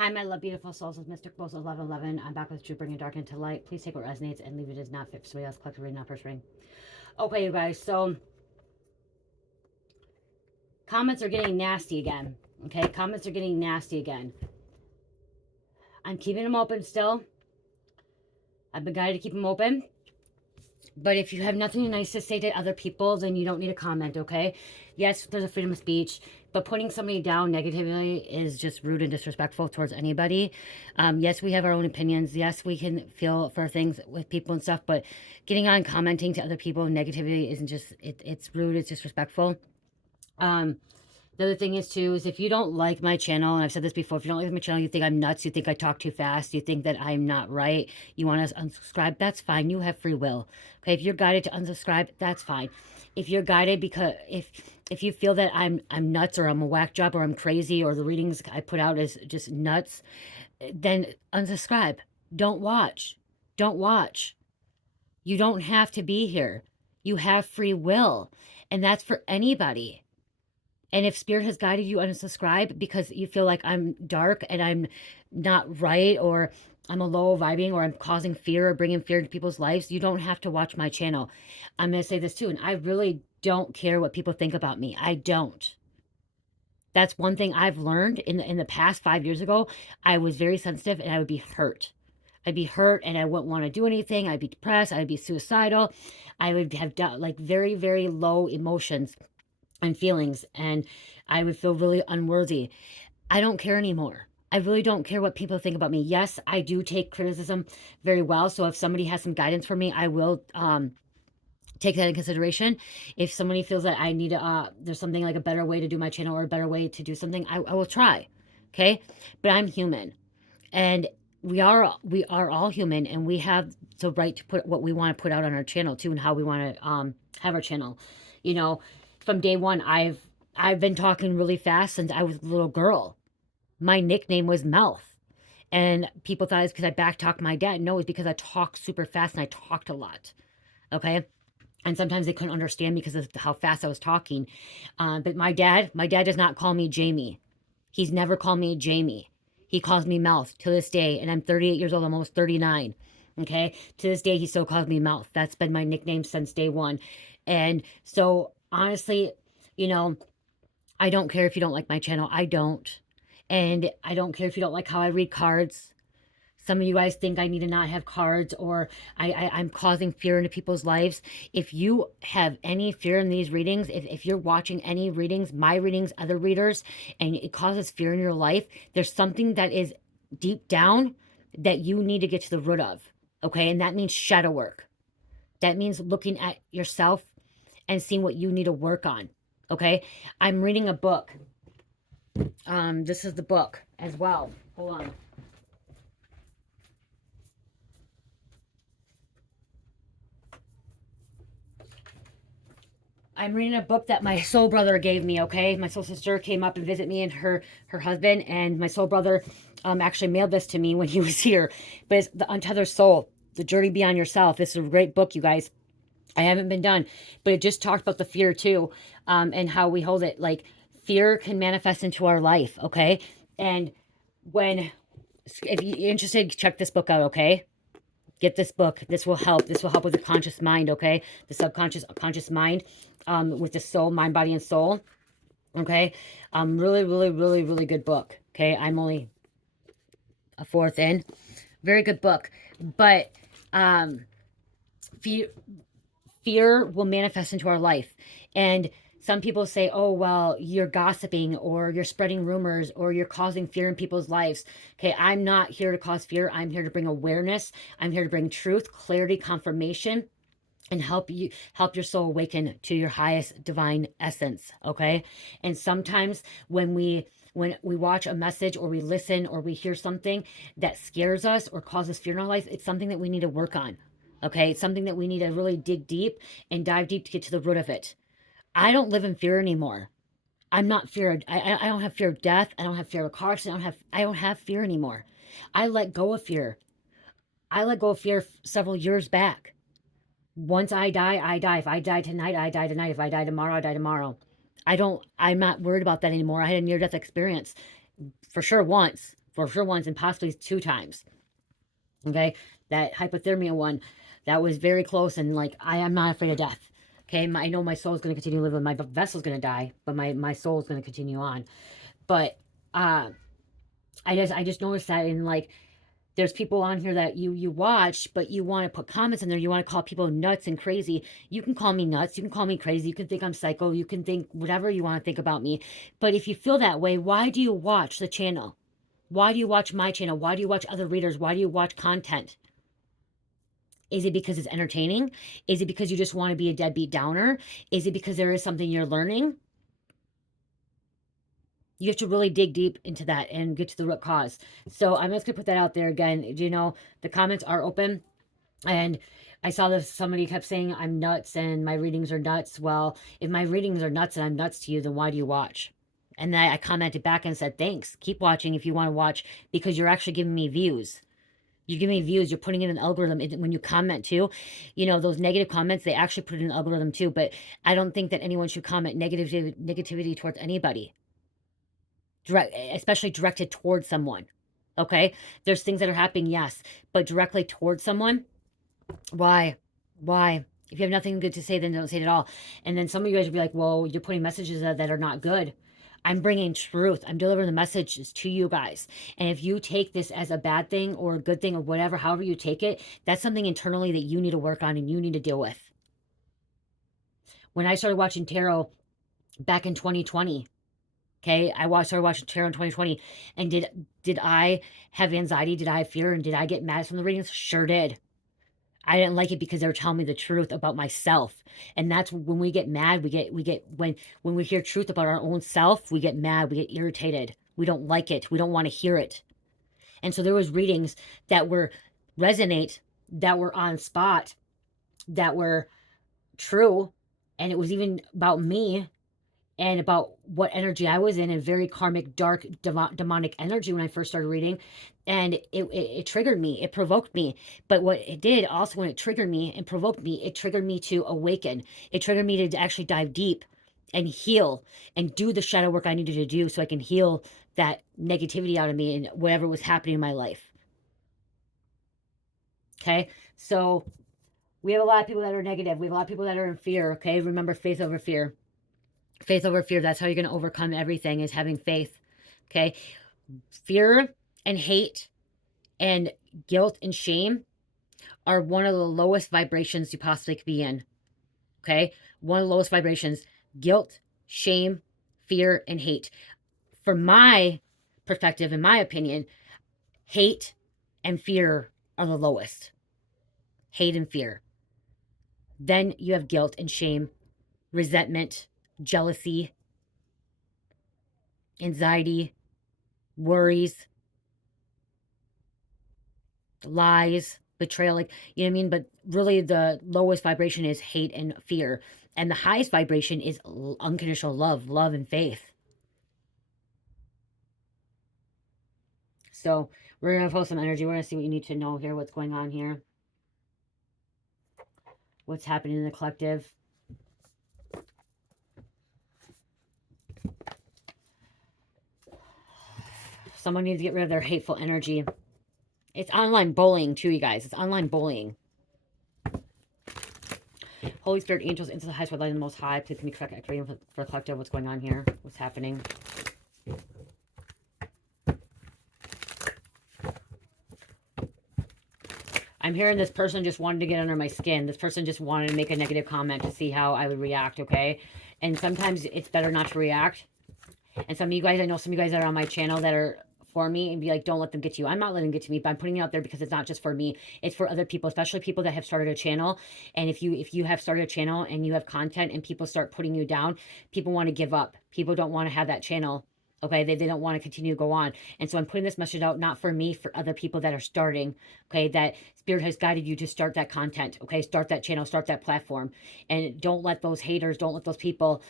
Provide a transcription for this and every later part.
Hi, my love, beautiful souls. It's Mystic Rose 1111. I'm back with True, bringing dark into light. Please take what resonates and leave it as not fit for somebody else. Collectively, not first ring. Okay, you guys. So, comments are getting nasty again. Okay, comments are getting nasty again. I'm keeping them open still. I've been guided to keep them open. But if you have nothing nice to say to other people, then you don't need to comment, okay? Yes, there's a freedom of speech, but putting somebody down negatively is just rude and disrespectful towards anybody. Yes, we have our own opinions. Yes, we can feel for things with people and stuff, but getting on commenting to other people negativity isn't just, it's rude, it's disrespectful. The other thing is too, is if you don't like my channel, and I've said this before, if you don't like my channel, you think I'm nuts, you think I talk too fast, you think that I'm not right, you want to unsubscribe, that's fine. You have free will. Okay, if you're guided to unsubscribe, that's fine. If you're guided because if you feel that I'm nuts or I'm a whack job or I'm crazy or the readings I put out is just nuts, then unsubscribe. Don't watch. Don't watch. You don't have to be here. You have free will. And that's for anybody. And if Spirit has guided you unsubscribe because you feel like I'm dark and I'm not right, or I'm a low vibing, or I'm causing fear or bringing fear into people's lives, you don't have to watch my channel. I'm going to say this too, and I really don't care what people think about me. I don't. That's one thing I've learned in the past 5 years ago. I was very sensitive and I would be hurt. I'd be hurt and I wouldn't want to do anything. I'd be depressed. I'd be suicidal. I would have like very, very low emotions and feelings, and I would feel really unworthy. I don't care anymore. I really don't care what people think about me. Yes, I do take criticism very well. So if somebody has some guidance for me, I will take that in consideration. If somebody feels that I need to, there's something like a better way to do my channel or a better way to do something, I will try. Okay. But I'm human, and we are all human, and we have the right to put what we want to put out on our channel too, and how we want to have our channel. You know, from day one, I've been talking really fast since I was a little girl. My nickname was Mouth, and people thought it's because I backtalked my dad. No, it's because I talked super fast and I talked a lot. Okay. And sometimes they couldn't understand me because of how fast I was talking. But my dad does not call me Jamie. He's never called me Jamie. He calls me Mouth to this day. And I'm 38 years old. I'm almost 39. Okay. To this day, he still calls me Mouth. That's been my nickname since day one. And so honestly, you know, I don't care if you don't like my channel. I don't. And I don't care if you don't like how I read cards. Some of you guys think I need to not have cards, or I'm causing fear into people's lives. If you have any fear in these readings, if you're watching any readings, my readings, other readers, and it causes fear in your life, there's something that is deep down that you need to get to the root of. Okay. And that means shadow work. That means looking at yourself and seeing what you need to work on. Okay. I'm reading a book. This is the book as well. Hold on. I'm reading a book that my soul brother gave me, okay? My soul sister came up and visit me and her husband, and my soul brother actually mailed this to me when he was here. But it's The Untethered Soul, The Journey Beyond Yourself. This is a great book, you guys. I haven't been done, but it just talked about the fear too, and how we hold it. Like, fear can manifest into our life, okay? And if you're interested, check this book out, okay? Get this book. This will help. This will help with the conscious mind, okay? The subconscious, conscious mind, with the soul, mind, body, and soul, okay? Really, really, really, really good book, okay? I'm only a fourth in. Very good book. But fear will manifest into our life. And some people say, oh, well, you're gossiping, or you're spreading rumors, or you're causing fear in people's lives. Okay, I'm not here to cause fear. I'm here to bring awareness. I'm here to bring truth, clarity, confirmation, and help your soul awaken to your highest divine essence. Okay. And sometimes when we watch a message, or we listen, or we hear something that scares us or causes fear in our life, it's something that we need to work on. Okay. It's something that we need to really dig deep and dive deep to get to the root of it. I don't live in fear anymore. I'm not fear. I don't have fear of death. I don't have fear of a car accident. I don't have fear anymore. I let go of fear. I let go of fear several years back. Once I die, I die. If I die tonight, I die tonight. If I die tomorrow, I die tomorrow. I'm not worried about that anymore. I had a near-death experience for sure once. For sure once and possibly 2 times. Okay, that hypothermia one, that was very close, and like I am not afraid of death. Okay, I know my soul is going to continue to live, and my vessel's going to die, but my soul is going to continue on. But I just noticed that, in like, there's people on here that you watch, but you want to put comments in there. You want to call people nuts and crazy. You can call me nuts. You can call me crazy. You can think I'm psycho. You can think whatever you want to think about me. But if you feel that way, why do you watch the channel? Why do you watch my channel? Why do you watch other readers? Why do you watch content? Is it because it's entertaining? Is it because you just want to be a deadbeat downer? Is it because there is something you're learning? You have to really dig deep into that and get to the root cause. So I'm just going to put that out there again. You know, the comments are open. And I saw that somebody kept saying I'm nuts and my readings are nuts. Well, if my readings are nuts and I'm nuts to you, then why do you watch? And then I commented back and said, thanks. Keep watching if you want to watch, because you're actually giving me views. You give me views, you're putting in an algorithm. When you comment too, you know, those negative comments, they actually put in an algorithm too. But I don't think that anyone should comment negativity towards anybody, especially directed towards someone. Okay, there's things that are happening, yes, but directly towards someone, why? If you have nothing good to say, then don't say it at all. And then some of you guys will be like, well, you're putting messages that are not good. I'm bringing truth. I'm delivering the messages to you guys. And if you take this as a bad thing or a good thing or whatever, however you take it, that's something internally that you need to work on and you need to deal with. When I started watching tarot back in 2020, okay, started watching tarot in 2020, and did I have anxiety? Did I have fear? And did I get mad from the readings? Sure did. I didn't like it because they were telling me the truth about myself. And that's when we get mad, when we hear truth about our own self, we get mad, we get irritated. We don't like it. We don't want to hear it. And so there was readings that were resonate, that were on spot, that were true. And it was even about me and about what energy I was in, a very karmic, dark, demonic energy when I first started reading. And it triggered me. It provoked me. But what it did also, when it triggered me and provoked me, it triggered me to awaken. It triggered me to actually dive deep and heal and do the shadow work I needed to do so I can heal that negativity out of me and whatever was happening in my life. Okay? So we have a lot of people that are negative. We have a lot of people that are in fear. Okay? Remember, faith over fear. Faith over fear. That's how you're going to overcome everything, is having faith. Okay? Fear and hate and guilt and shame are one of the lowest vibrations you possibly could be in. Okay? One of the lowest vibrations. Guilt, shame, fear, and hate. From my perspective, in my opinion, hate and fear are the lowest. Hate and fear. Then you have guilt and shame, resentment, jealousy, anxiety, worries, lies, betrayal, like, you know what I mean? But really the lowest vibration is hate and fear. And the highest vibration is unconditional love and faith. So we're going to post some energy. We're going to see what you need to know here, what's going on here, what's happening in the collective. Someone needs to get rid of their hateful energy. It's online bullying too, you guys. It's online bullying. Holy Spirit, angels, into the highest, light, and the most high. Please can you correct reading for the collective. What's going on here? What's happening? I'm hearing this person just wanted to get under my skin. This person just wanted to make a negative comment to see how I would react, okay? And sometimes it's better not to react. And some of you guys, I know some of you guys that are on my channel that are for me and be like, don't let them get to you. I'm not letting them get to me, but I'm putting it out there because it's not just for me. It's for other people, especially people that have started a channel. And if you have started a channel and you have content and people start putting you down, people want to give up. People don't want to have that channel. Okay, they don't want to continue to go on. And so I'm putting this message out, not for me, for other people that are starting, okay, that Spirit has guided you to start that content, okay, start that channel, start that platform. And don't let those haters, don't let those people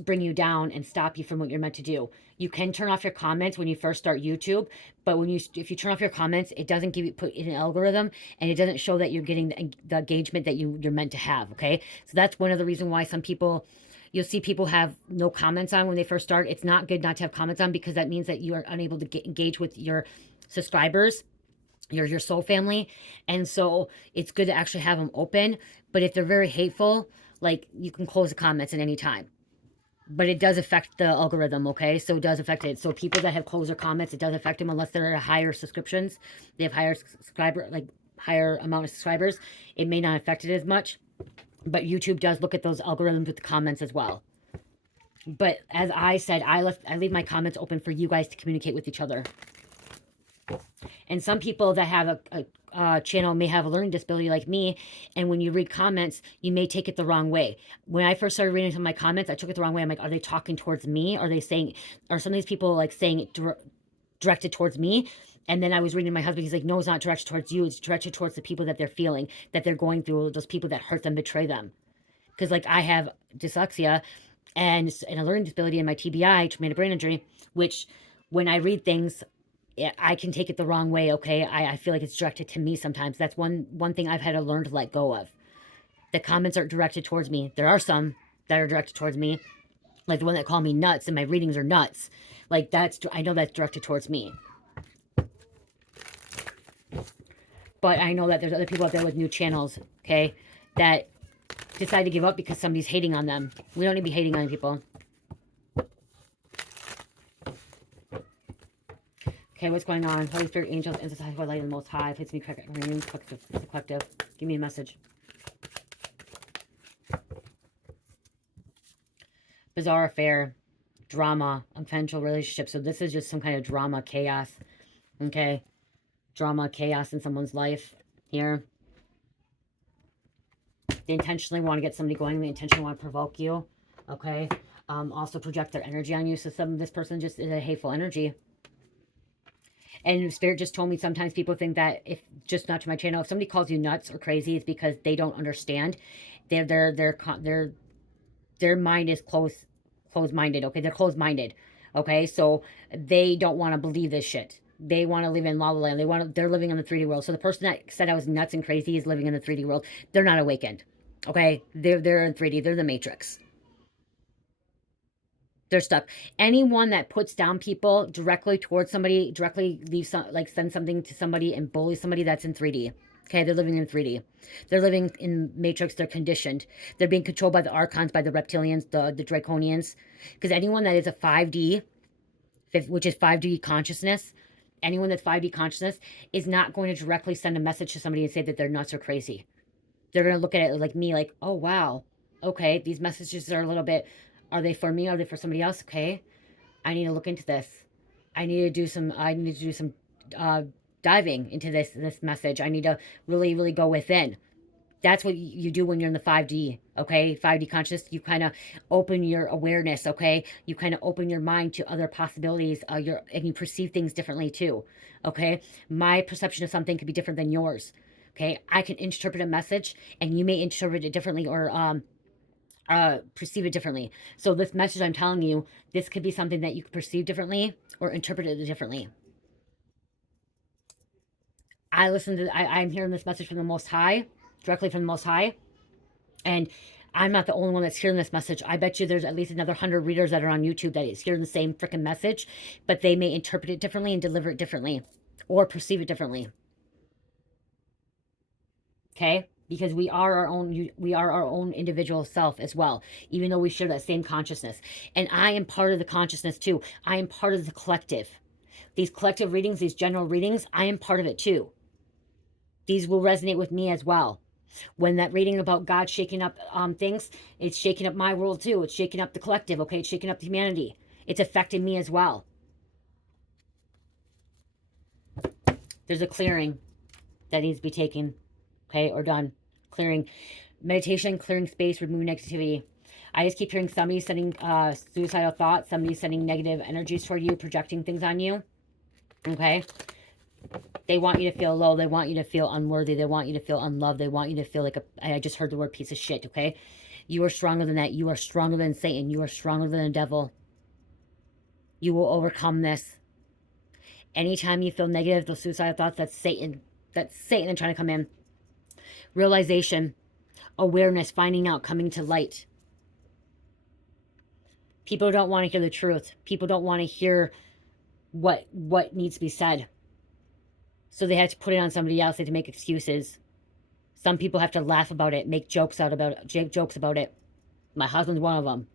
bring you down and stop you from what you're meant to do. You can turn off your comments when you first start YouTube, but if you turn off your comments, it doesn't put in an algorithm, and it doesn't show that you're getting the engagement that you're meant to have, okay? So that's one of the reasons why some people, You'll see people have no comments on when they first start. It's not good not to have comments on, because that means that you are unable to engage with your subscribers, your soul family. And so it's good to actually have them open. But if they're very hateful, like, you can close the comments at any time. But it does affect the algorithm, okay? So it does affect it. So people that have closed their comments, it does affect them unless they're at higher subscriptions. They have higher subscriber, like higher amount of subscribers. It may not affect it as much. But YouTube does look at those algorithms with the comments as well. But as I said, I leave my comments open for you guys to communicate with each other. And some people that have a channel may have a learning disability like me, and when you read comments, you may take it the wrong way. When I first started reading some of my comments, I took it the wrong way. I'm like, are they talking towards me? Are they saying, are some of these people like saying it directed towards me? And then I was reading to my husband, he's like, no, it's not directed towards you. It's directed towards the people that they're feeling, that they're going through, those people that hurt them, betray them. Because like, I have dyslexia and a learning disability in my TBI, traumatic brain injury, which when I read things, I can take it the wrong way, okay? I feel like it's directed to me sometimes. That's one thing I've had to learn to let go of. The comments aren't directed towards me. There are some that are directed towards me. Like the one that called me nuts, and my readings are nuts. Like, I know that's directed towards me. But I know that there's other people out there with new channels, okay, that decide to give up because somebody's hating on them. We don't need to be hating on people. Okay, what's going on? Holy Spirit, angels, ancestors, high light, and the Most High. Please me, collective. Give me a message. Bizarre affair, drama, unconventional relationship. So this is just some kind of drama, chaos. Okay, drama, chaos in someone's life here. They intentionally want to get somebody going. They intentionally want to provoke you. Okay, also project their energy on you. So this person just is a hateful energy. And Spirit just told me sometimes people think that, if just not to my channel, if somebody calls you nuts or crazy, it's because they don't understand. Their mind is closed-minded. Okay, they're closed-minded. Okay, so they don't want to believe this shit. They want to live in la la land. They're living in the 3D world. So the person that said I was nuts and crazy is living in the 3D world. They're not awakened. Okay, they're in 3D. They're the Matrix. They're stuck. Anyone that puts down people directly towards somebody, directly send something to somebody and bully somebody, that's in 3D. Okay, they're living in 3D. They're living in Matrix. They're conditioned. They're being controlled by the Archons, by the Reptilians, the Draconians. Because anyone that is a 5D, which is 5D consciousness, anyone that's 5D consciousness is not going to directly send a message to somebody and say that they're nuts or crazy. They're going to look at it like me, like, oh, wow. Okay, these messages are a little bit... Are they for me? Are they for somebody else? Okay, I need to look into this. I need to do some diving into this message. I need to really, really go within. That's what you do when you're in the 5D, okay? 5D consciousness, you kind of open your awareness, okay? You kind of open your mind to other possibilities, and you perceive things differently too, okay? My perception of something could be different than yours, okay? I can interpret a message, and you may interpret it differently, or perceive it differently. So this message I'm telling you, this could be something that you could perceive differently or interpret it differently. I'm hearing this message from the Most High, directly from the Most High. And I'm not the only one that's hearing this message. I bet you there's at least another 100 readers that are on YouTube that is hearing the same freaking message, but they may interpret it differently and deliver it differently or perceive it differently. Okay? Because we are our own individual self as well, even though we share that same consciousness. And I am part of the consciousness too. I am part of the collective. These collective readings, these general readings, I am part of it too. These will resonate with me as well. When that reading about God shaking up things, it's shaking up my world too. It's shaking up the collective, okay? It's shaking up the humanity. It's affecting me as well. There's a clearing that needs to be taken, okay, or done. Clearing. Meditation, clearing space, removing negativity. I just keep hearing somebody sending suicidal thoughts, somebody sending negative energies toward you, projecting things on you, okay? They want you to feel low. They want you to feel unworthy. They want you to feel unloved. They want you to feel like I just heard the word piece of shit, okay? You are stronger than that. You are stronger than Satan. You are stronger than the devil. You will overcome this. Anytime you feel negative, those suicidal thoughts, that's Satan. That's Satan trying to come in. Realization, awareness, finding out, coming to light. People don't want to hear the truth. People don't want to hear what needs to be said. So they have to put it on somebody else. They have to make excuses. Some people have to laugh about it, make jokes about it. My husband's one of them.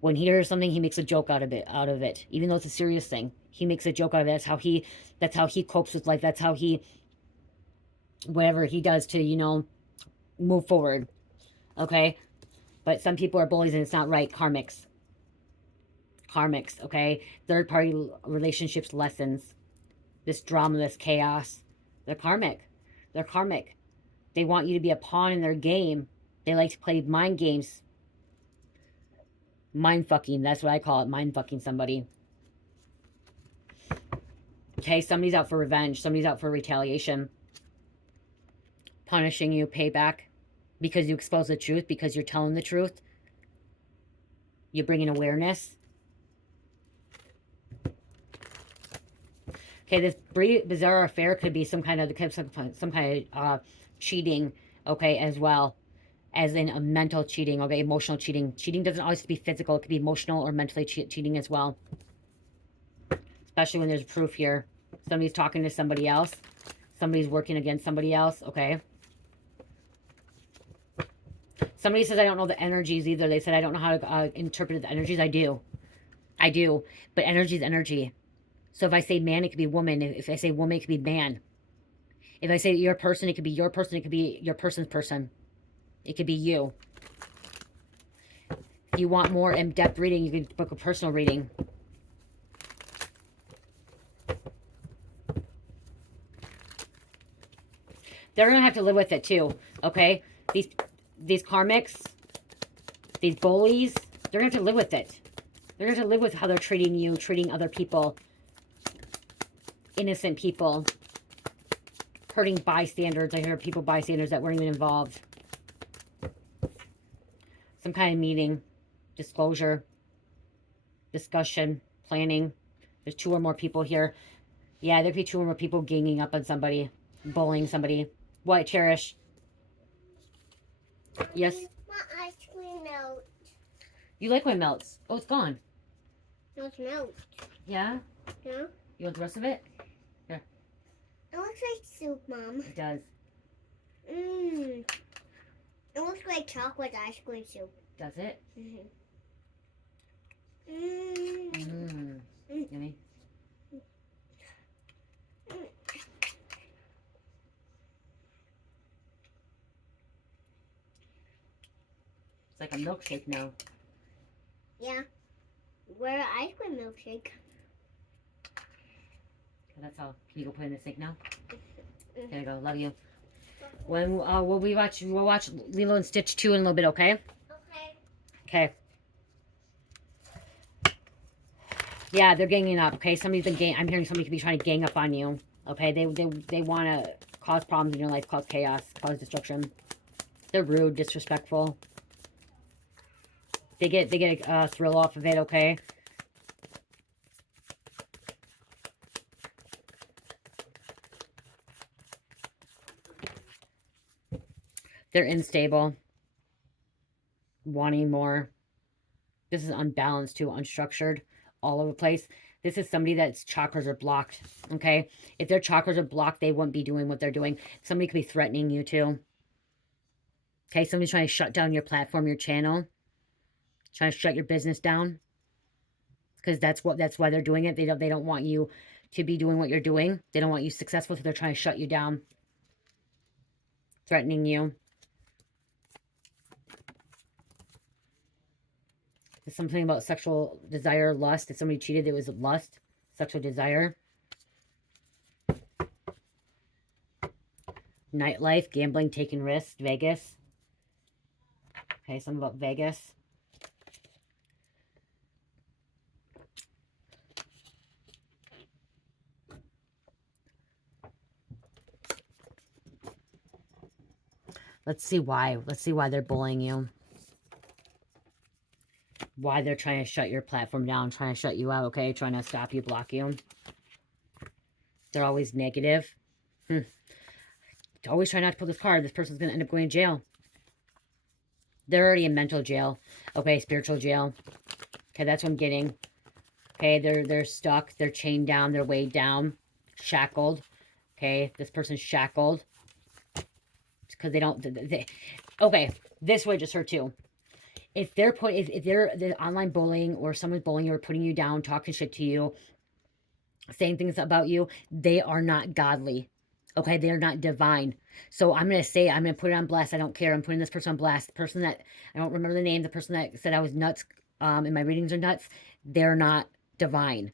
When he hears something, he makes a joke out of it. Even though it's a serious thing, he makes a joke out of it. That's how he copes with life. That's how he, whatever he does to, you know, move forward. Okay? But some people are bullies and it's not right. Karmics, okay? Third party relationships lessons. This drama, this chaos. They're karmic. They're karmic. They want you to be a pawn in their game. They like to play mind games. Mind fucking. That's what I call it. Mind fucking somebody. Okay, somebody's out for revenge. Somebody's out for retaliation. Punishing you, payback. Because you expose the truth. Because you're telling the truth. You're bringing awareness. Okay, this bizarre affair could be some kind of cheating, okay, as well. As in a mental cheating, okay, emotional cheating. Cheating doesn't always have to be physical. It could be emotional or mentally cheating as well. Especially when there's proof here. Somebody's talking to somebody else. Somebody's working against somebody else, okay. Somebody says, I don't know the energies either. They said, I don't know how to interpret the energies. I do. But energy is energy. So if I say man, it could be woman. If I say woman, it could be man. If I say your person, it could be your person. It could be your person's person. It could be you. If you want more in-depth reading, you can book a personal reading. They're going to have to live with it too, okay? These karmics, these bullies, they're going to have to live with it. They're going to have to live with how they're treating you, treating other people. Innocent people. Hurting bystanders. I hear people bystanders that weren't even involved. Some kind of meeting, disclosure, discussion, planning. There's 2 or more people here. Yeah, there'd be 2 or more people ganging up on somebody, bullying somebody. What, Cherish? Yes? My ice cream melt. You like when it melts? Oh, it's gone. No, it's melt. Yeah? Yeah? You want the rest of it? Here. It looks like soup, Mom. It does. Mmm. It looks like chocolate ice cream soup. Does it? Mm-hmm. Yummy. It's like a milkshake now. Yeah. We're an ice cream milkshake. That's all. Can you go put it in the sink now? There you go. Love you. When we'll watch Lilo and Stitch 2 in a little bit, okay? Okay. Yeah, they're ganging up, okay? I'm hearing somebody could be trying to gang up on you. Okay? They want to cause problems in your life, cause chaos, cause destruction. They're rude, disrespectful. They get a thrill off of it, okay? They're unstable. Wanting more. This is unbalanced too, unstructured, all over the place. This is somebody that's chakras are blocked, okay? If their chakras are blocked, they wouldn't be doing what they're doing. Somebody could be threatening you too. Okay, somebody's trying to shut down your platform, your channel. Trying to shut your business down. Because that's why they're doing it. They don't want you to be doing what you're doing. They don't want you successful, so they're trying to shut you down. Threatening you. There's something about sexual desire, lust. If somebody cheated, it was lust, sexual desire. Nightlife, gambling, taking risks, Vegas. Okay, something about Vegas. Let's see why. Let's see why they're bullying you. Why they're trying to shut your platform down, trying to shut you out, okay? Trying to stop you, block you. They're always negative. Always try not to pull this card. This person's going to end up going to jail. They're already in mental jail. Okay, spiritual jail. Okay, that's what I'm getting. Okay, they're stuck. They're chained down. They're weighed down. Shackled. Okay, this person's shackled. Because they don't... okay, this way just hurt too. If they're if they're online bullying or someone's bullying you or putting you down, talking shit to you, saying things about you, they are not godly. Okay, they're not divine. So I'm going to put it on blast. I don't care. I'm putting this person on blast. The person that, I don't remember the name, the person that said I was nuts, and my readings are nuts, they're not divine.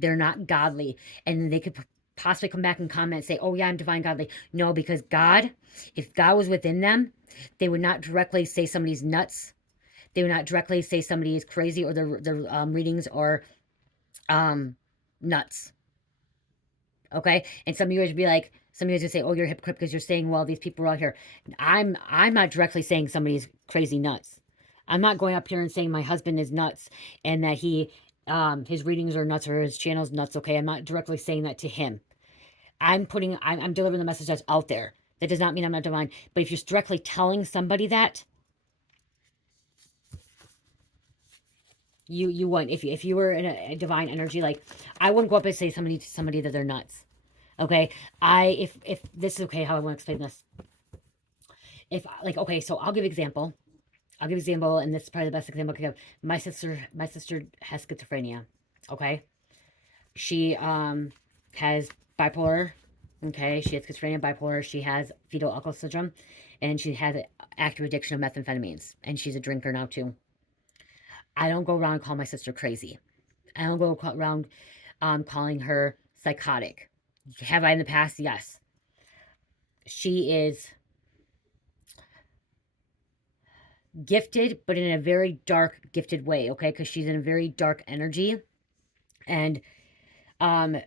They're not godly. And they could possibly come back and comment and say, oh yeah, I'm divine godly. No, because God, if God was within them, they would not directly say somebody's nuts. They would not directly say somebody is crazy or their readings are nuts. Okay, and some of you guys would be like, some of you guys would say, oh, you're a hypocrite because you're saying, well, these people are out here. I'm not directly saying somebody's crazy nuts. I'm not going up here and saying my husband is nuts and that his readings are nuts or his channel's nuts. Okay, I'm not directly saying that to him. I'm delivering the message that's out there. That does not mean I'm not divine. But if you're directly telling somebody that, you wouldn't. If you were in a divine energy, like, I wouldn't go up and say to somebody that they're nuts. Okay, if this is okay, how I want to explain this. If, like, okay, so I'll give example. And this is probably the best example I could give. My sister has schizophrenia. Okay, she has bipolar. Okay, she has schizophrenia, bipolar. She has fetal alcohol syndrome, and she has an active addiction of methamphetamines. And she's a drinker now too. I don't go around and call my sister crazy. I don't go around calling her psychotic. Have I in the past? Yes. She is gifted, but in a very dark, gifted way, okay? Because she's in a very dark energy. And I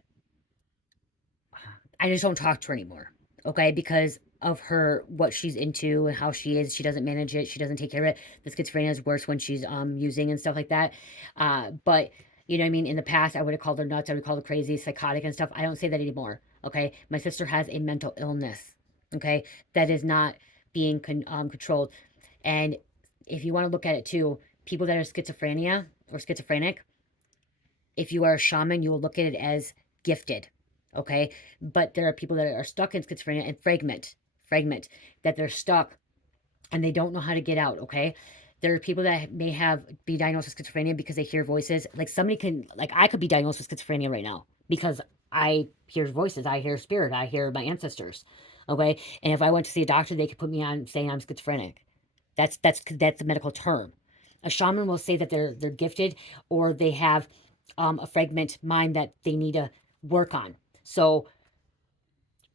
just don't talk to her anymore, okay? Because of what she's into and how she is. She doesn't manage it. She doesn't take care of it. The schizophrenia is worse when she's using and stuff like that. But, you know what I mean? In the past, I would have called her nuts. I would call her crazy, psychotic and stuff. I don't say that anymore, okay? My sister has a mental illness, okay? That is not being controlled. And if you want to look at it too, people that are schizophrenia or schizophrenic, if you are a shaman, you will look at it as gifted, okay? But there are people that are stuck in schizophrenia and fragment, that they're stuck and they don't know how to get out, okay? There are people that may be diagnosed with schizophrenia because they hear voices. Like, I could be diagnosed with schizophrenia right now because I hear voices, I hear spirit, I hear my ancestors, okay? And if I went to see a doctor, they could put me on saying I'm schizophrenic. That's a medical term. A shaman will say that they're gifted, or they have a fragment mind that they need to work on. So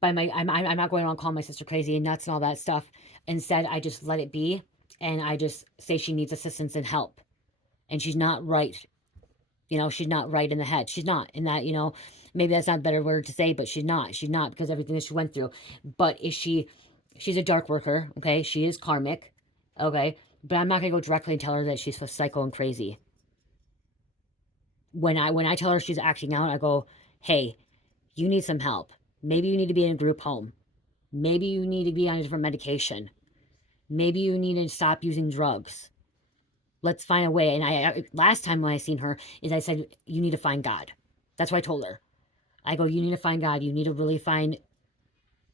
I'm not going around calling my sister crazy and nuts and all that stuff. Instead, I just let it be, and I just say she needs assistance and help, and she's not right. You know, she's not right in the head. She's not in that. You know, maybe that's not a better word to say, but she's not. She's not, because everything that she went through. But she's a dark worker. Okay, she is karmic. Okay, but I'm not gonna go directly and tell her that she's so psycho and crazy. When I tell her she's acting out, I go, hey, you need some help. Maybe you need to be in a group home. Maybe you need to be on a different medication. Maybe you need to stop using drugs. Let's find a way. And last time when I seen her is I said, you need to find God. That's what I told her. I go, you need to find God. You need to really find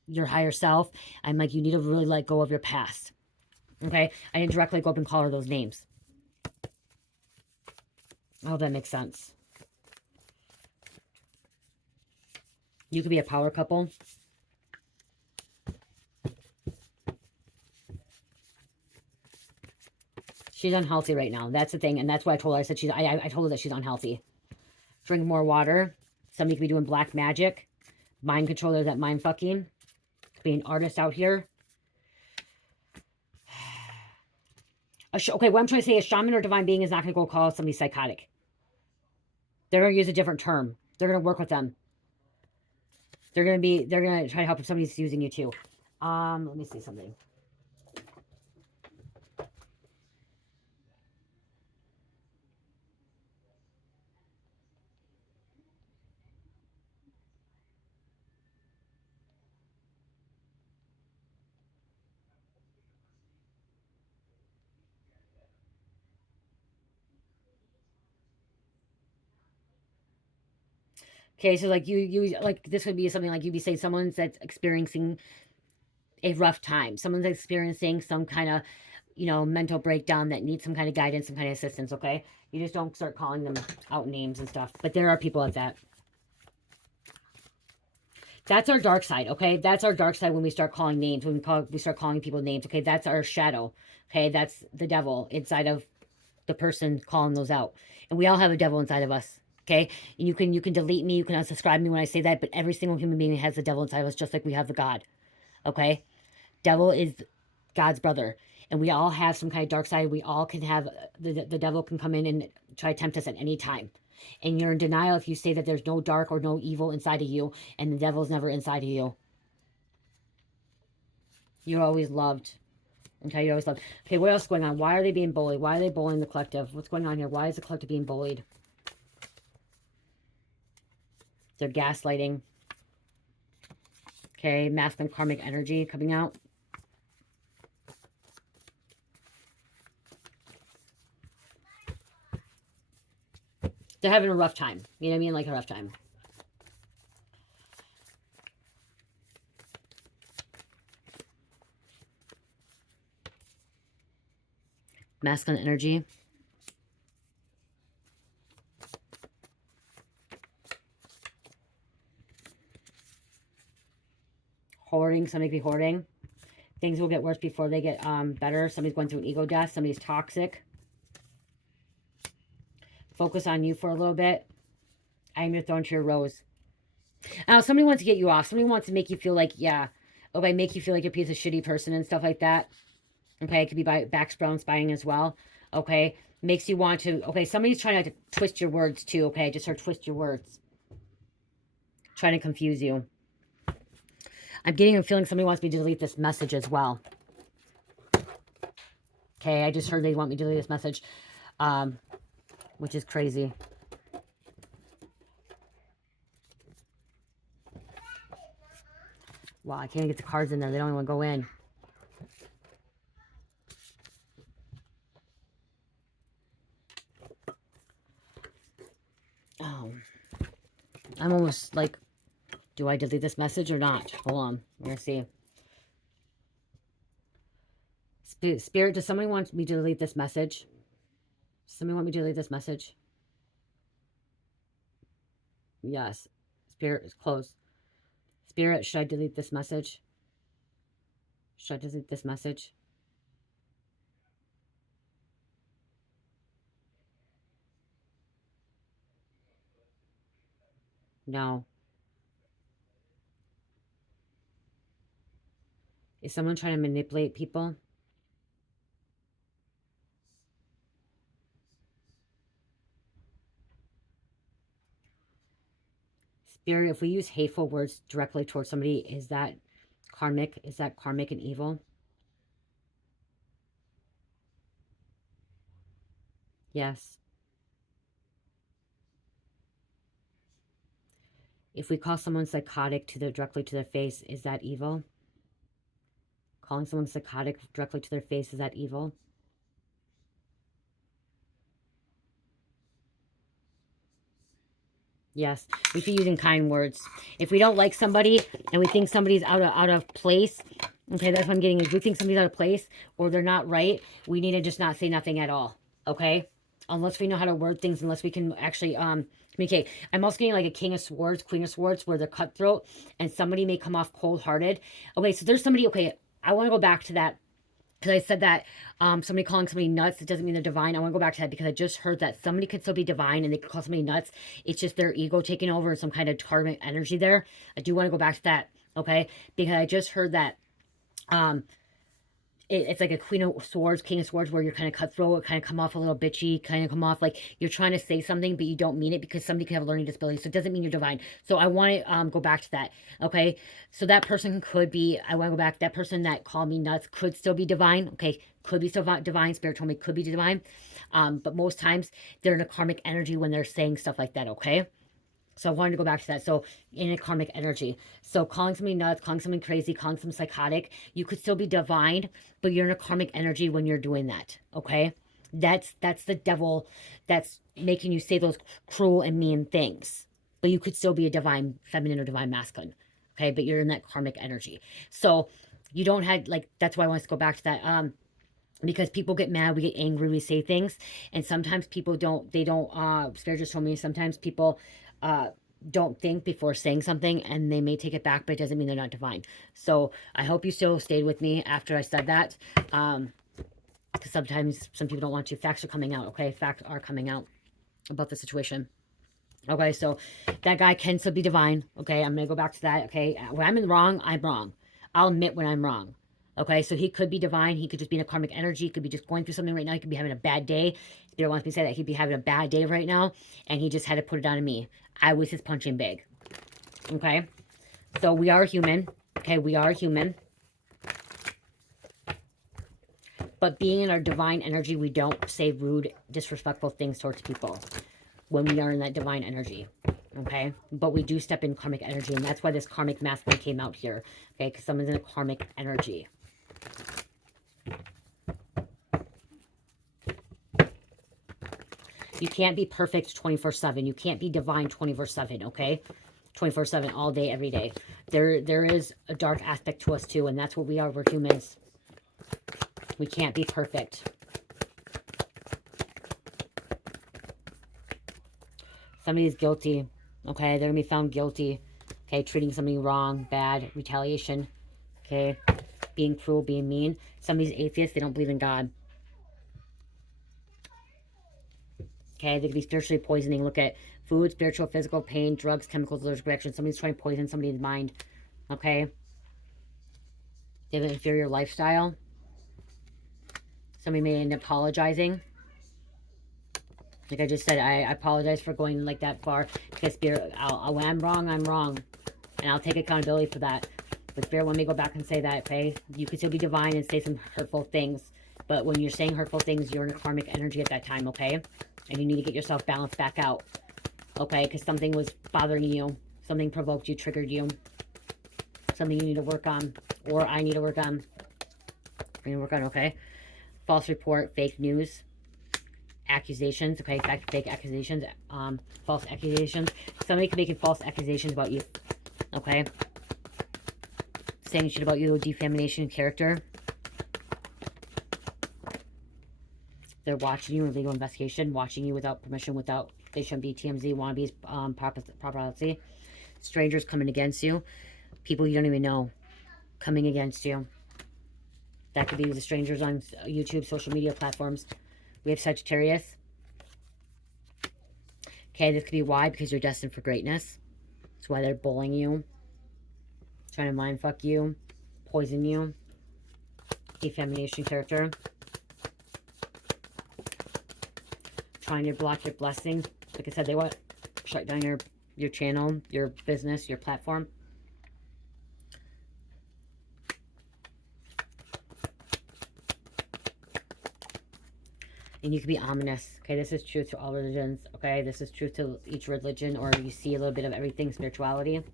your higher self. I'm like, you need to really let go of your past. Okay? I didn't directly go up and call her those names. I hope that makes sense. You could be a power couple. She's unhealthy right now. That's the thing. And that's why I told her. I said I told her that she's unhealthy. Drink more water. Somebody could be doing black magic. Mind control. There's that mind fucking. Could be an artist out here. Okay, what I'm trying to say is shaman or divine being is not going to go call somebody psychotic. They're going to use a different term. They're going to work with them. They're going to try to help if somebody's using you too. Let me see something. Okay, so like you like this would be something like you'd be saying someone that's experiencing a rough time. Someone's experiencing some kind of, you know, mental breakdown that needs some kind of guidance, some kind of assistance, okay? You just don't start calling them out names and stuff. But there are people like that. That's our dark side, okay? That's our dark side when we start calling names, when we start calling people names, okay? That's our shadow, okay? That's the devil inside of the person calling those out. And we all have a devil inside of us, okay? And you can delete me, you can unsubscribe me when I say that, but every single human being has the devil inside of us, just like we have the God, okay? Devil is God's brother. And we all have some kind of dark side. We all can have, the devil can come in and try to tempt us at any time. And you're in denial if you say that there's no dark or no evil inside of you, and the devil's never inside of you. You're always loved. Okay, you're always loved. Okay, what else is going on? Why are they being bullied? Why are they bullying the collective? What's going on here? Why is the collective being bullied? They're gaslighting. Okay, masculine karmic energy coming out. They're having a rough time. You know what I mean? Like a rough time. Masculine energy. Hoarding. Somebody be hoarding. Things will get worse before they get better. Somebody's going through an ego death. Somebody's toxic. Focus on you for a little bit. I am your thorn to your rose. Now, somebody wants to get you off. Somebody wants to make you feel like, yeah, oh, by make you feel like you're a piece of shitty person and stuff like that. Okay, it could be by background spying as well. Okay, makes you want to, okay, somebody's trying to twist your words too. Okay, just start twist your words. Trying to confuse you. I'm getting a feeling somebody wants me to delete this message as well. Okay, I just heard they want me to delete this message, which is crazy. Wow, I can't get the cards in there. They don't even want to go in. Oh. I'm almost like, do I delete this message or not? Hold on. We're going to see. Spirit, does somebody want me to delete this message? Does somebody want me to delete this message? Yes. Spirit is closed. Spirit, should I delete this message? Should I delete this message? No. Is someone trying to manipulate people? Spirit, if we use hateful words directly towards somebody, is that karmic? Is that karmic and evil? Yes. If we call someone psychotic directly to their face, is that evil? Calling someone psychotic directly to their face, is that evil? Yes, we should be using kind words. If we don't like somebody and we think somebody's out of place, okay, that's what I'm getting. If we think somebody's out of place or they're not right, we need to just not say nothing at all, okay? Unless we know how to word things, unless we can actually communicate. I'm also getting like a King of Swords, Queen of Swords, where they're cutthroat and somebody may come off cold-hearted. Okay, so there's somebody, okay, I want to go back to that. Because I said that somebody calling somebody nuts, it doesn't mean they're divine. I want to go back to that because I just heard that somebody could still be divine and they could call somebody nuts. It's just their ego taking over and some kind of karmic energy there. I do want to go back to that, okay? Because I just heard that it's like a Queen of Swords, King of Swords, where you're kind of cutthroat, kind of come off a little bitchy, kind of come off like you're trying to say something, but you don't mean it because somebody could have a learning disability. So it doesn't mean you're divine. So I want to go back to that, okay? So that person could be, I want to go back, that person that called me nuts could still be divine, okay? Could be still divine. Spirit told me could be divine. But most times they're in a karmic energy when they're saying stuff like that, okay? So I wanted to go back to that. So in a karmic energy. So calling somebody nuts, calling somebody crazy, calling somebody psychotic, you could still be divine, but you're in a karmic energy when you're doing that. Okay? That's the devil that's making you say those cruel and mean things. but you could still be a divine feminine or divine masculine. Okay, but you're in that karmic energy. So you don't have, like, that's why I want to go back to that. Because people get mad, we get angry, we say things, and sometimes people don't, Spirit just told me sometimes people don't think before saying something, and they may take it back, but it doesn't mean they're not divine. So I hope you still stayed with me after I said that, because sometimes some people don't want to. Facts are coming out, okay? Facts are coming out about the situation. Okay, so that guy can still be divine. Okay, I'm gonna go back to that. Okay, when I'm in the wrong, I'm wrong. I'll admit when I'm wrong. Okay, so he could be divine. He could just be in a karmic energy. He could be just going through something right now. He could be having a bad day. Spirit wants me to say that he'd be having a bad day right now, and he just had to put it on me. I was his punching bag. Okay, so we are human. Okay, we are human. But being in our divine energy, we don't say rude, disrespectful things towards people when we are in that divine energy. Okay, but we do step in karmic energy, and that's why this karmic masculine came out here. Okay, because someone's in a karmic energy. You can't be perfect 24/7. You can't be divine 24/7, okay? 24/7, all day, every day. There is a dark aspect to us too, and that's what we are. We're humans. We can't be perfect. Somebody's guilty, okay? They're going to be found guilty, okay? Treating somebody wrong, bad, retaliation, okay? Being cruel, being mean. Somebody's atheist. They don't believe in God. Okay, they could be spiritually poisoning. Look at food, spiritual, physical, pain, drugs, chemicals, allergic reactions. Somebody's trying to poison somebody's mind. Okay? They have an inferior lifestyle. Somebody may end up apologizing. Like I just said, I apologize for going like that far. Because Spirit, when I'm wrong, I'm wrong. And I'll take accountability for that. But Spirit, let me go back and say that, okay? You can still be divine and say some hurtful things. But when you're saying hurtful things, you're in a karmic energy at that time, okay? And you need to get yourself balanced back out. Okay? Because something was bothering you. Something provoked you, triggered you. Something you need to work on. Or I need to work on. I need to work on, okay? False report, fake news. Accusations, okay? Fake accusations. False accusations. Somebody could make false accusations about you. Okay? Saying shit about you, defamation of character. They're watching you in legal investigation, watching you without permission, without, they shouldn't be TMZ, wannabes, paparazzi. Strangers coming against you. People you don't even know coming against you. That could be the strangers on YouTube, social media platforms. We have Sagittarius. Okay, this could be why, because you're destined for greatness. That's why they're bullying you. Trying to mind fuck you. Poison you. Defamation character. Trying to block your blessings. Like I said, they want to shut down your channel, your business, your platform. And you can be ominous. Okay, this is true to all religions. Okay, this is true to each religion, or you see a little bit of everything, spirituality.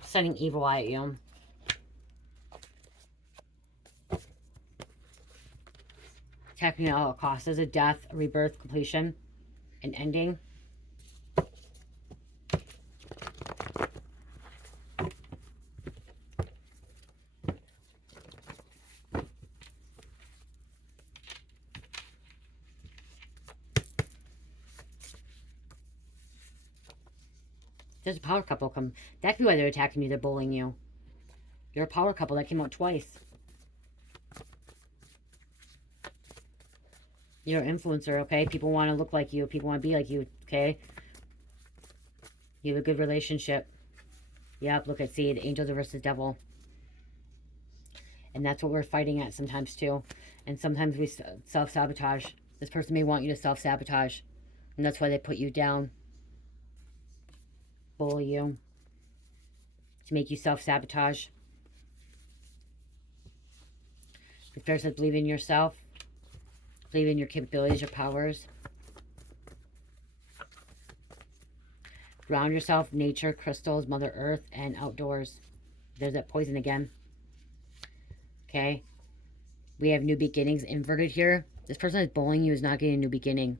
Sending evil eye at you. Attacking at all costs. There's a death, a rebirth, completion, an ending. There's a power couple come. That could be why they're attacking you. They're bullying you. You're a power couple. That came out twice. You're an influencer, okay? People want to look like you. People want to be like you, okay? You have a good relationship. Yep, look at, see, the angels versus devil. And that's what we're fighting at sometimes, too. And sometimes we self-sabotage. This person may want you to self-sabotage. And that's why they put you down. Bully you. To make you self-sabotage. The spirit says believe in yourself. Believe in your capabilities, your powers. Ground yourself, nature, crystals, Mother Earth, and outdoors. There's that poison again. Okay. We have new beginnings inverted here. This person that's bullying you is not getting a new beginning.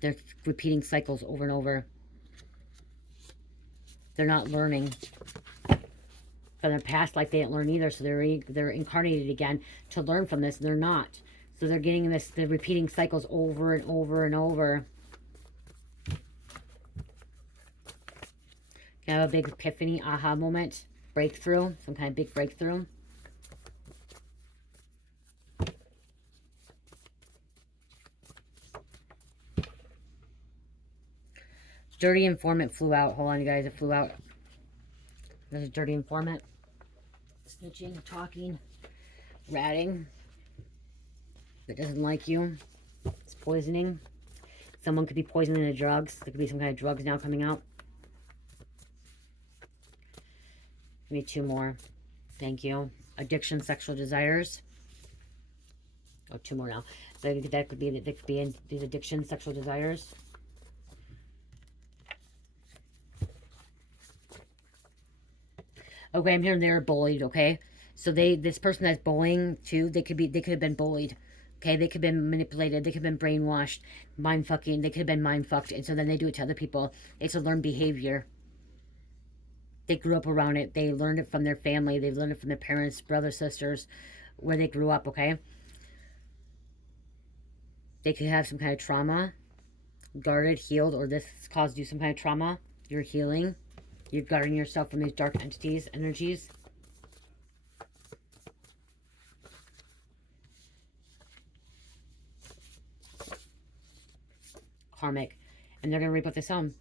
They're repeating cycles over and over. They're not learning. From their past life, they didn't learn either. So they're incarnated again to learn from this. And they're not. So they're getting this, they're repeating cycles over and over and over. Can have a big epiphany, aha moment, breakthrough, some kind of big breakthrough. Dirty informant flew out. Hold on, you guys. It flew out. There's a dirty informant. Snitching, talking, ratting. That doesn't like you. It's poisoning. Someone could be poisoning the drugs. There could be some kind of drugs now coming out. Give me 2 more. Thank you. Addiction, sexual desires. Oh, 2 more now. So that could be in these addiction, sexual desires. Okay, I'm hearing they're bullied, okay? So this person that's bullying too, they could have been bullied. Okay, they could have been manipulated, they could have been brainwashed, mind fucking, they could have been mind fucked, and so then they do it to other people. It's a learned behavior. They grew up around it, they learned it from their family, they've learned it from their parents, brothers, sisters, where they grew up, okay? They could have some kind of trauma, guarded, healed, or this caused you some kind of trauma. You're healing. You're guarding yourself from these dark entities, energies. Karmic. And they're going to re-put this on.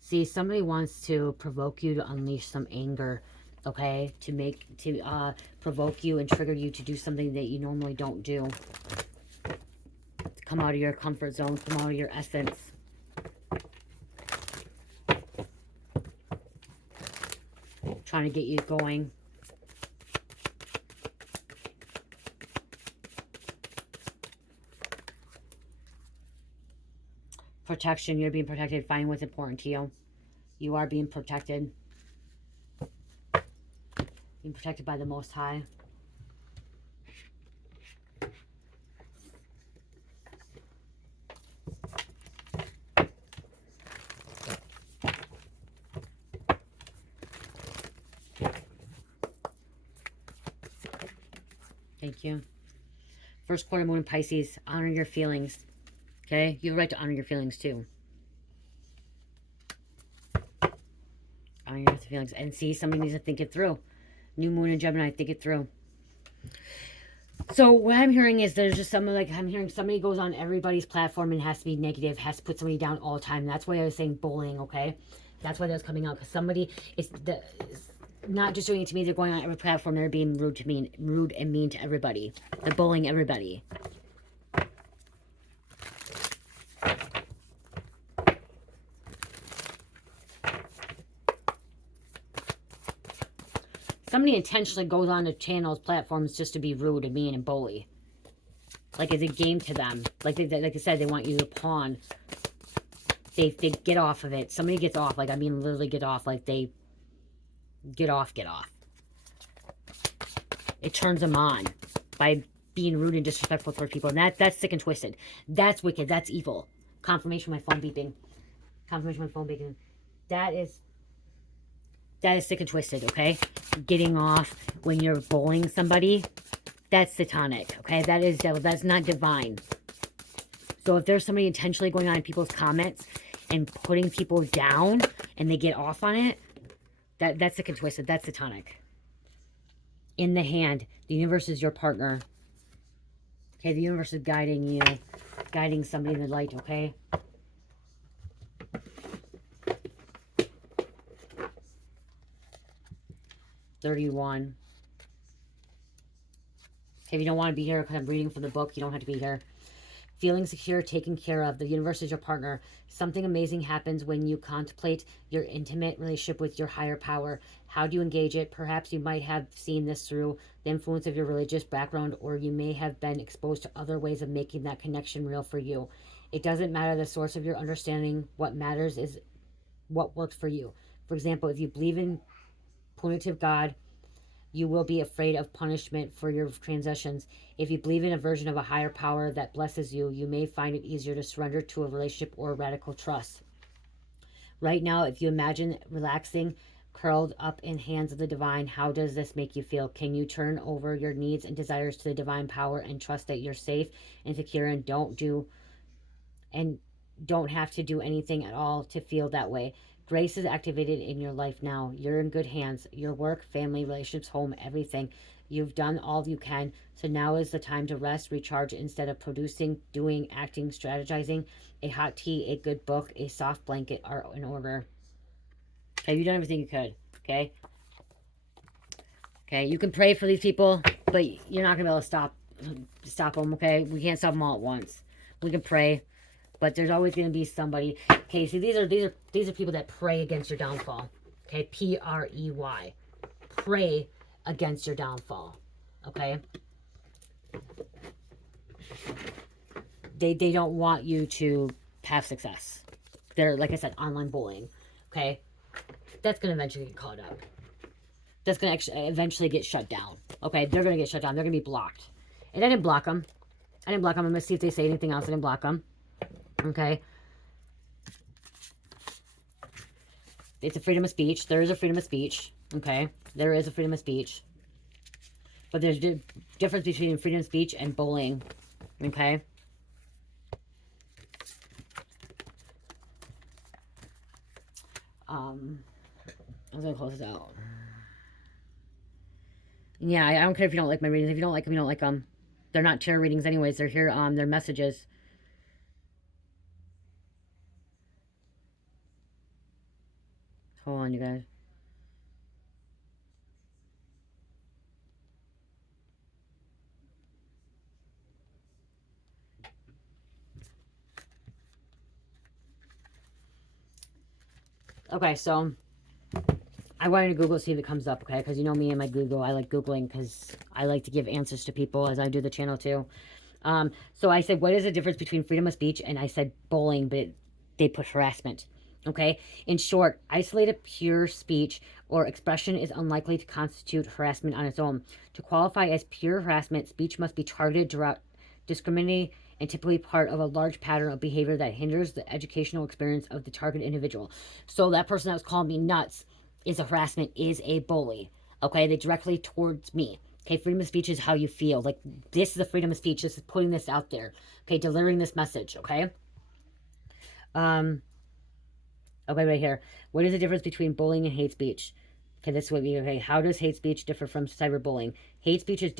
See, somebody wants to provoke you to unleash some anger, okay? To provoke you and trigger you to do something that you normally don't do. To come out of your comfort zone, come out of your essence. Trying to get you going. Protection, you're being protected. Find what's important to you. You are being protected. Being protected by the Most High. Thank you. First quarter moon in Pisces. Honor your feelings. Okay? You have a right to honor your feelings too. Honor your feelings. And see, somebody needs to think it through. New moon in Gemini, think it through. So what I'm hearing is there's just something like, I'm hearing somebody goes on everybody's platform and has to be negative, has to put somebody down all the time. That's why I was saying bullying, okay? That's why that was coming out. Because somebody is not just doing it to me, they're going on every platform, they're being rude to me, rude and mean to everybody. They're bullying everybody. Somebody intentionally goes on to channels, platforms just to be rude and mean and bully. Like it's a game to them. Like I said, they want you to pawn. They get off of it. Somebody gets off. Like, I mean, literally get off. Like, they get off. It turns them on by being rude and disrespectful towards people. And that's sick and twisted. That's wicked. That's evil. Confirmation my phone beeping. Confirmation my phone beeping. That is sick and twisted, okay? Getting off when you're bullying somebody, that's satanic, okay? That is devil. That's not divine. So if there's somebody intentionally going on in people's comments and putting people down and they get off on it, that's sick and twisted. That's satanic. In the hand, the universe is your partner. Okay, the universe is guiding you, guiding somebody in the light, okay? $31. Okay, if you don't want to be here because I'm reading from the book, you don't have to be here. Feeling secure, taken care of. The universe is your partner. Something amazing happens when you contemplate your intimate relationship with your higher power. How do you engage it? Perhaps you might have seen this through the influence of your religious background, or you may have been exposed to other ways of making that connection real for you. It doesn't matter the source of your understanding. What matters is what works for you. For example, if you believe in punitive God, you will be afraid of punishment for your transgressions. If you believe in a version of a higher power that blesses you, you may find it easier to surrender to a relationship or radical trust. Right now, if you imagine relaxing, curled up in hands of the divine, how does this make you feel? Can you turn over your needs and desires to the divine power and trust that you're safe and secure and don't have to do anything at all to feel that way? Grace is activated in your life now. You're in good hands. Your work, family, relationships, home, everything. You've done all you can. So now is the time to rest, recharge instead of producing, doing, acting, strategizing. A hot tea, a good book, a soft blanket are in order. Okay, you've done everything you could. Okay. Okay, you can pray for these people, but you're not gonna be able to stop them. Okay, we can't stop them all at once. We can pray, but there's always going to be somebody. Okay, see, these are people that pray against your downfall. Okay, Prey. Pray against your downfall. Okay, they don't want you to have success. They're, like I said, online bullying. Okay, that's going to eventually get caught up. That's going to eventually get shut down. Okay, they're going to get shut down. They're going to be blocked. And I didn't block them. I'm going to see if they say anything else. I didn't block them. Okay. It's a freedom of speech. There is a freedom of speech. Okay. There is a freedom of speech. But there's a difference between freedom of speech and bullying. Okay. I'm going to close this out. Yeah, I don't care if you don't like my readings. If you don't like them, you don't like them. They're not tarot readings anyways. They're here. They're messages. Hold on, you guys. Okay, so I wanted to Google, see if it comes up, okay? Because you know me and my Google. I like Googling because I like to give answers to people as I do the channel too. So I said, what is the difference between freedom of speech? And I said bullying, but they put harassment. Okay. In short, isolated pure speech or expression is unlikely to constitute harassment on its own. To qualify as pure harassment, speech must be targeted, direct, discriminating, and typically part of a large pattern of behavior that hinders the educational experience of the target individual. So that person that was calling me nuts is a harassment, is a bully. Okay. They directly towards me. Okay, freedom of speech is how you feel. Like, this is the freedom of speech. This is putting this out there. Okay, delivering this message, okay? Okay, right here. What is the difference between bullying and hate speech? Okay, this would be, okay, how does hate speech differ from cyberbullying? Hate speech is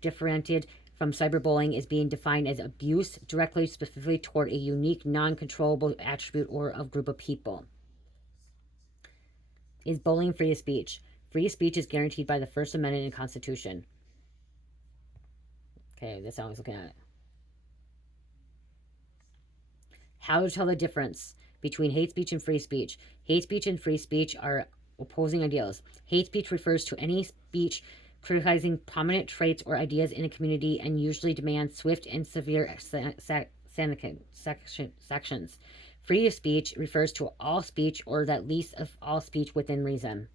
differentiated from cyberbullying is being defined as abuse directly, specifically toward a unique, non-controllable attribute or a group of people. Is bullying free speech? Free speech is guaranteed by the First Amendment and Constitution. Okay, that's how I was looking at it. How to tell the difference between hate speech and free speech. Hate speech and free speech are opposing ideals. Hate speech refers to any speech criticizing prominent traits or ideas in a community and usually demands swift and severe sanctions. Free speech refers to all speech or at least of all speech within reason.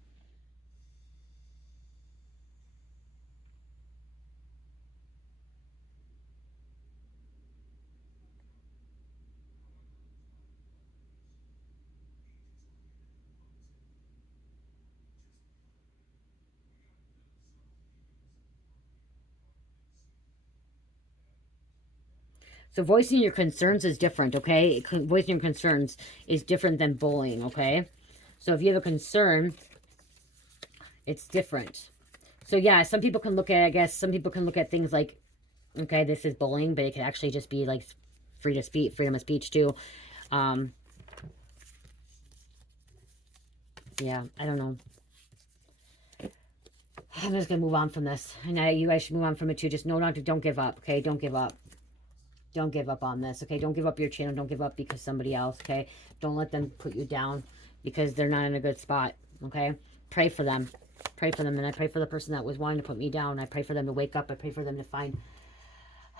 So voicing your concerns is different, okay? Voicing your concerns is different than bullying, okay? So if you have a concern, it's different. So yeah, some people can look at, I guess, some people can look at things like, okay, this is bullying, but it could actually just be like freedom of speech too. Yeah, I don't know. I'm just gonna move on from this, and you guys should move on from it too. Just don't give up, okay? Don't give up. Don't give up on this, okay? Don't give up your channel. Don't give up because somebody else, okay? Don't let them put you down because they're not in a good spot, okay? Pray for them. Pray for them. And I pray for the person that was wanting to put me down. I pray for them to wake up. I pray for them to find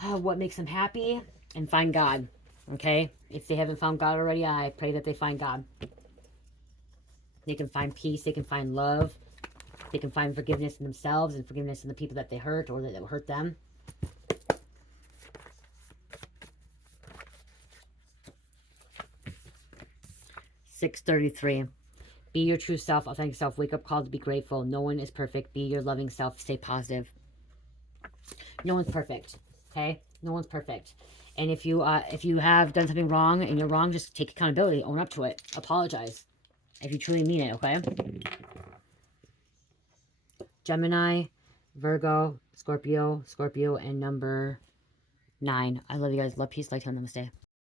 what makes them happy and find God, okay? If they haven't found God already, I pray that they find God. They can find peace. They can find love. They can find forgiveness in themselves and forgiveness in the people that they hurt or that hurt them. $633. Be your true self, authentic self. Wake up call to be grateful. No one is perfect. Be your loving self. Stay positive. No one's perfect. Okay? No one's perfect. And if you have done something wrong and you're wrong, just take accountability. Own up to it. Apologize. If you truly mean it, okay? Gemini, Virgo, Scorpio, and number 9. I love you guys. Love, peace, light, namaste.